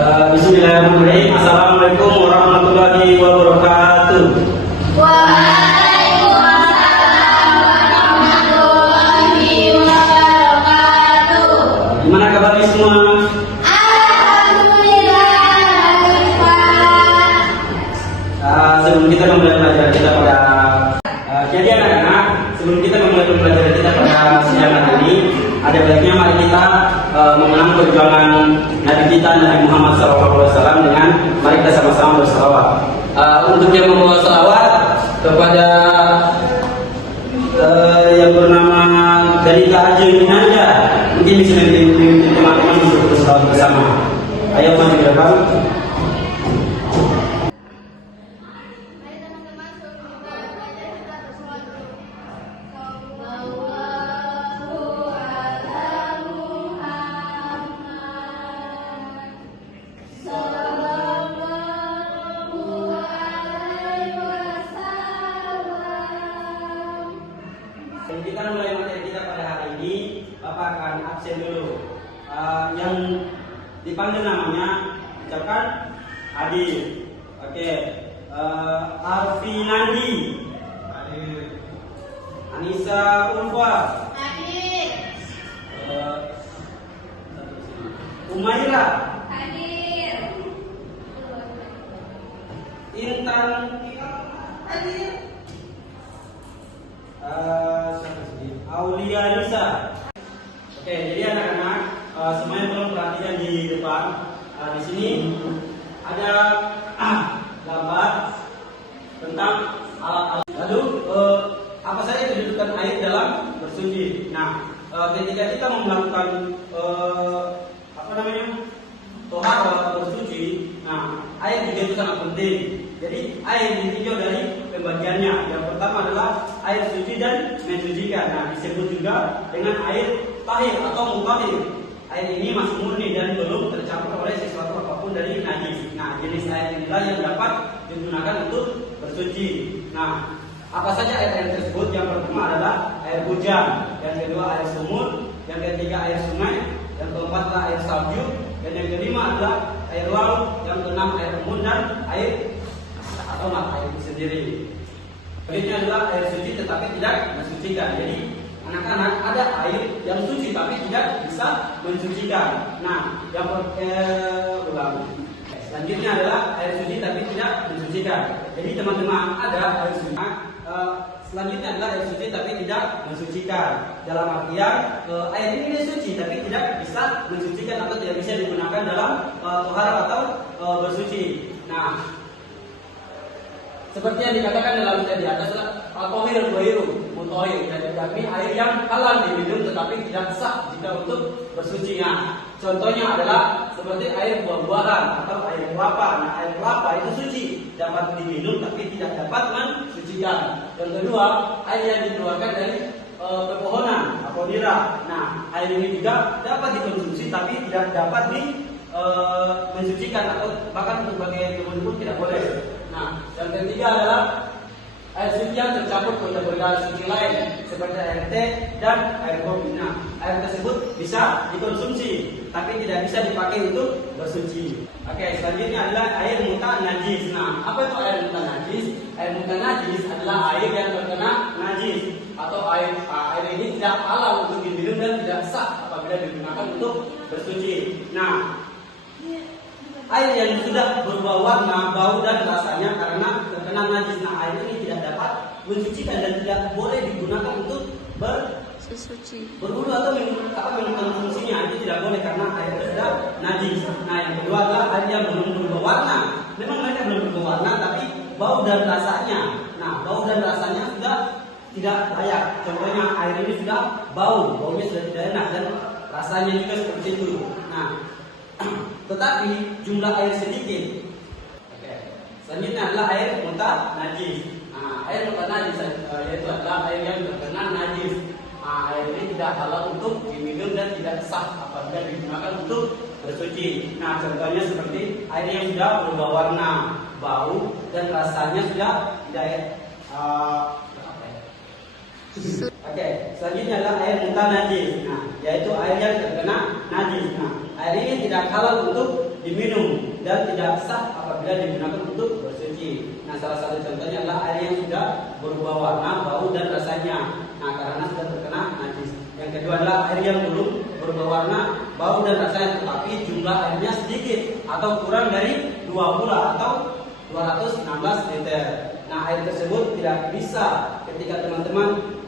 Bismillahirrahmanirrahim. Assalamualaikum warahmatullahi wabarakatuh. Waalaikumsalam warahmatullahi wabarakatuh. Gimana kabarnya semua? Alhamdulillah baik, Pak. Sebelum kita memulai pelajaran kita pada jadi anak-anak, sebelum kita memulai pelajaran kita pada siang hari ini, ada baiknya mari kita mengenang perjuangan Nabi kita Nabi Muhammad SAW dengan mari kita sama-sama berselawat. Untuk yang membawa selawat kepada yang bernama Dalita Haji Minanda, mungkin bisa dipimpin teman-teman untuk berselawat bersama. Ayo mari ke depan. Kita mulai materi kita pada hari ini. Bapak akan absen dulu. Yang dipanggil namanya ucapkan Adil. Oke. Arfi Nandi. Adil. Anissa Ulfa. Hadir. Umaira. Hadir. Intan. Hadir. Aulia Nisa. Oke, jadi anak-anak semuanya tolong perhatikan di depan. Di sini ada gambar tentang alat-alat. Lalu apa saja kedudukan air dalam bersuci. Nah, ketika kita mau melakukan tohar atau bersuci, nah air juga itu sangat penting. Jadi air ditinjau dari pembagiannya. Yang pertama adalah air suci dan mensucikan. Nah, disebut juga dengan air tahir atau mutahhir. Air ini masih murni dan belum tercampur oleh sesuatu apapun dari najis. Nah, jenis air inilah yang dapat digunakan untuk bersuci. Nah, apa saja air tersebut? Yang pertama adalah air hujan, yang kedua air sumur, yang ketiga air sungai, yang keempat adalah air salju, dan yang kelima adalah air laut, yang keenam air embun dan air atau mata air itu sendiri. Berikutnya adalah air suci tetapi tidak mensucikan. Jadi anak-anak ada air yang suci tapi tidak bisa mensucikan. Nah, yang selanjutnya adalah air suci tapi tidak mensucikan. Jadi teman-teman ada air suci. Selanjutnya adalah air suci tapi tidak mensucikan. Dalam artian air ini suci tapi tidak bisa mensucikan atau tidak bisa digunakan dalam tohar atau bersuci. Nah, seperti yang dikatakan dalam ayat di atas adalah al-tahir ghairu mutahhir, yakni air yang halal diminum tetapi tidak sah jika untuk bersuci. Nah, contohnya adalah seperti air buah-buahan atau air kelapa. Nah, air kelapa itu suci, dapat diminum tapi tidak dapat mensucikan. Yang kedua, air yang dikeluarkan dari pepohonan atau nira. Nah, air ini juga dapat dikonsumsi tapi tidak dapat mensucikan atau bahkan untuk pakai kebun pun tidak boleh. Nah, yang ketiga adalah air suci yang tercampur produk suci lain seperti air teh dan air kopi. Nah, air tersebut bisa dikonsumsi tapi tidak bisa dipakai untuk bersuci. Oke, selanjutnya adalah air muta najis. Nah, apa itu air muta najis? Air muta najis adalah air yang terkena najis atau air ini tidak halal untuk diminum dan tidak sah apabila digunakan untuk bersuci. Nah, air yang sudah berubah warna, bau dan rasanya karena terkena najis. Nah, air ini tidak dapat mensucikan dan tidak boleh digunakan untuk berwudu atau mengkonsumsinya. Itu tidak boleh karena air itu sudah najis. Nah, yang kedua adalah air yang belum berubah warna. Memang mereka belum berubah warna tapi bau dan rasanya. Nah, bau dan rasanya sudah tidak layak. Contohnya air ini sudah baunya sudah tidak enak dan rasanya juga seperti itu. Nah, tetapi jumlah air sedikit. Oke. Selanjutnya adalah air muta najis. Nah, air muta najis yaitu adalah air yang terkena najis. Nah, air ini tidak halal untuk diminum dan tidak sah apabila digunakan untuk bersuci. Nah, contohnya seperti air yang sudah berubah warna, bau dan rasanya sudah tidak Oke, selanjutnya adalah air muta najis. Nah, yaitu air yang terkena najis. Nah, air ini tidak halal untuk diminum dan tidak sah apabila digunakan untuk bersuci. Nah, salah satu contohnya adalah air yang sudah berubah warna, bau dan rasanya. Nah, karena sudah terkena najis. Yang kedua adalah air yang belum berubah warna, bau dan rasanya, tetapi jumlah airnya sedikit atau kurang dari 2 pula atau 216 liter. Nah, air tersebut tidak bisa ketika teman-teman.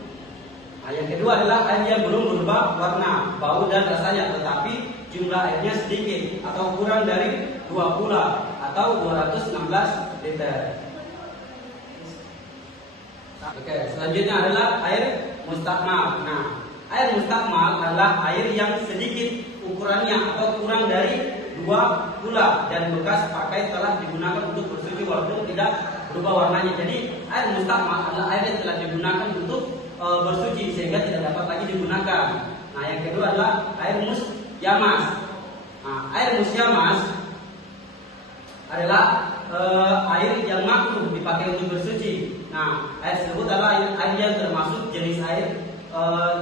Nah, yang kedua adalah air yang belum berubah warna, bau dan rasanya, tetapi jumlah airnya sedikit atau kurang dari 2 pula atau 216 liter. Oke, selanjutnya adalah air mustakmal. Nah, air mustakmal adalah air yang sedikit ukurannya atau kurang dari 2 pula dan bekas pakai telah digunakan untuk bersuci walaupun tidak berubah warnanya. Jadi air mustakmal adalah air yang telah digunakan untuk bersuci sehingga tidak dapat lagi digunakan. Nah, yang kedua adalah air musyamas. Nah, air musyamas adalah air yang makruh dipakai untuk bersuci. Nah, air tersebut adalah air yang termasuk jenis air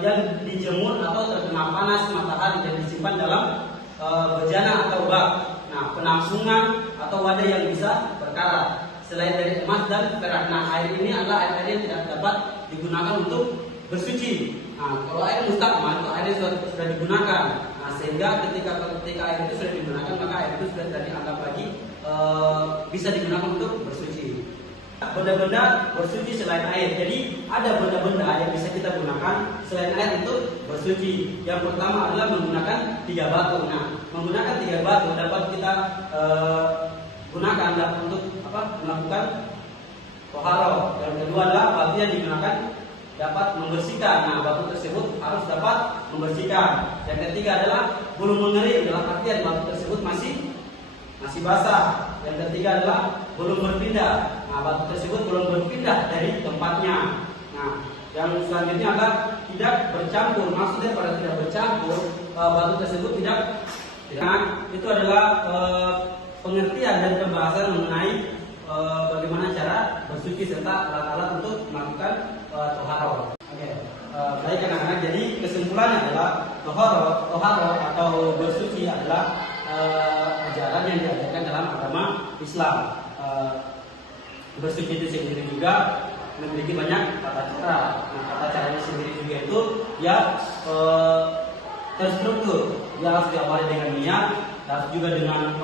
yang dijemur atau terkena panas matahari dan disimpan dalam bejana atau bak. Nah, penampungan atau wadah yang bisa berkarat selain dari emas dan perak. Nah, air ini adalah air yang tidak dapat digunakan untuk bersuci. Nah, kalau air mustakmal itu air yang sudah digunakan. Nah, sehingga ketika air itu sudah digunakan, maka air itu sudah tidak dianggap lagi bisa digunakan untuk bersuci. Benda-benda bersuci selain air. Jadi ada benda-benda yang bisa kita gunakan selain air untuk bersuci. Yang pertama adalah menggunakan 3 batu. Nah, menggunakan 3 batu dapat kita gunakan untuk melakukan toharo. Yang kedua adalah batu yang digunakan dapat membersihkan. Nah, batu tersebut harus dapat membersihkan. Yang ketiga adalah belum mengering, dalam artian batu tersebut masih basah. Yang ketiga adalah belum berpindah. Nah, batu tersebut belum berpindah dari tempatnya. Nah, yang selanjutnya adalah tidak bercampur. Maksudnya pada tidak bercampur, batu tersebut tidak. Nah, itu adalah pengertian dan pembahasan mengenai bagaimana cara bersuci serta alat-alat untuk melakukan toharo. Oke, baik anak-anak. Jadi kesimpulannya adalah toharo atau bersuci adalah ajaran yang diajarkan dalam agama Islam. Bersuci itu sendiri juga memiliki banyak tata cara. Nah, tata caranya sendiri juga itu ya terstruktur. Ya harus diawali dengan niat, harus juga dengan